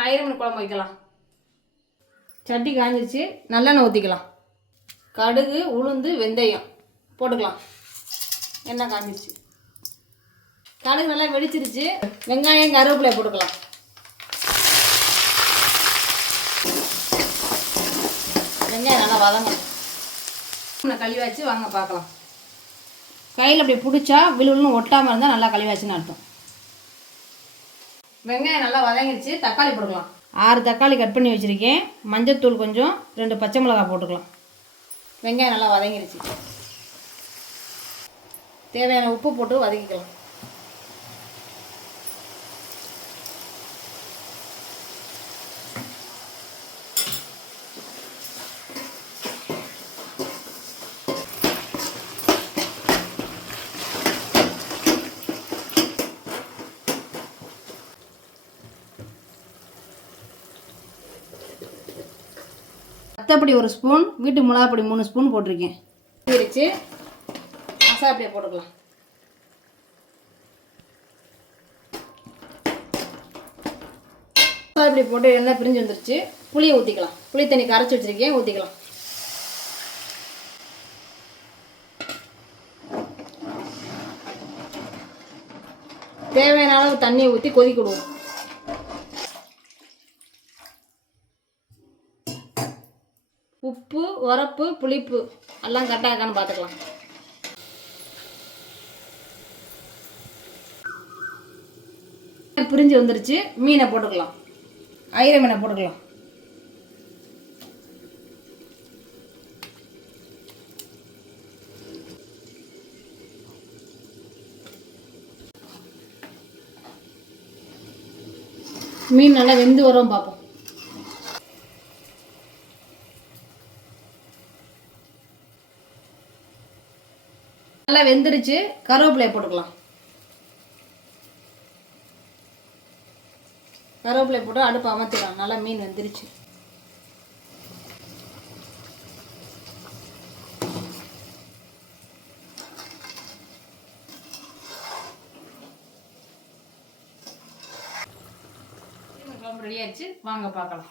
வாங்க ஐரமணி குழம்பு வைக்கலாம். சட்டி காஞ்சிச்சு, நல்லெண்ணெய் ஊற்றிக்கலாம். கடுகு, உளுந்து, வெந்தயம் போட்டுக்கலாம். எண்ணெய் காஞ்சிச்சு, கடுகு நல்லா வெடிச்சிருச்சு. வெங்காயம், கருவேப்பிலை போட்டுக்கலாம். வெங்காயம் நல்லா வதங்கணும். கழுவாச்சு, வாங்க பார்க்கலாம். கையில் அப்படி பிடிச்சா விழுன்னு ஒட்டாமல் இருந்தால் நல்லா கழுவாச்சுன்னு அர்த்தம். வெங்காயம் நல்லா வதங்கிடுச்சு, தக்காளி போட்டுக்கலாம். 6 தக்காளி கட் பண்ணி வச்சுருக்கேன். மஞ்சத்தூள் கொஞ்சம், 2 பச்சை மிளகாய் போட்டுக்கலாம். வெங்காயம் நல்லா வதங்கிடுச்சு, தேவையான உப்பு போட்டு வதக்கிக்கலாம். வத்தப்பொடி 1 ஸ்பூன், வீட்டு மிளகாப்பொடி 3 ஸ்பூன் போட்டிருக்கேன். பிரித்து மசாலா அப்படியே போட்டுக்கலாம். மசாலா இப்படி போட்டு எண்ணெய் பிரிஞ்சு வந்துருச்சு. புளியை ஊற்றிக்கலாம். புளி தண்ணி கரைச்சி வச்சுருக்கேன், ஊற்றிக்கலாம். தேவையான அளவு தண்ணியை ஊற்றி கொதிக்க விடுவோம். உப்பு, உரப்பு, புளிப்பு எல்லாம் கரெக்டாக இருக்கான்னு பார்த்துக்கலாம். பிரிஞ்சு வந்துருச்சு. மீனை போட்டுக்கலாம். ஐர மீனை போட்டுக்கலாம். மீன் நல்லா வெந்து வரும் பார்ப்போம். நல்லா வெந்துருச்சு. கருவேப்பிலையை போட்டுக்கலாம். கருவேப்பிலை போட்டு அடுப்பு அமர்த்திக்கலாம். நல்லா மீன் வெந்துருச்சு. குழம்பு ரெடி ஆயிடுச்சு, வாங்க பார்க்கலாம்.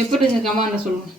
எப்படி கமெண்ட்ல சொல்லுங்க.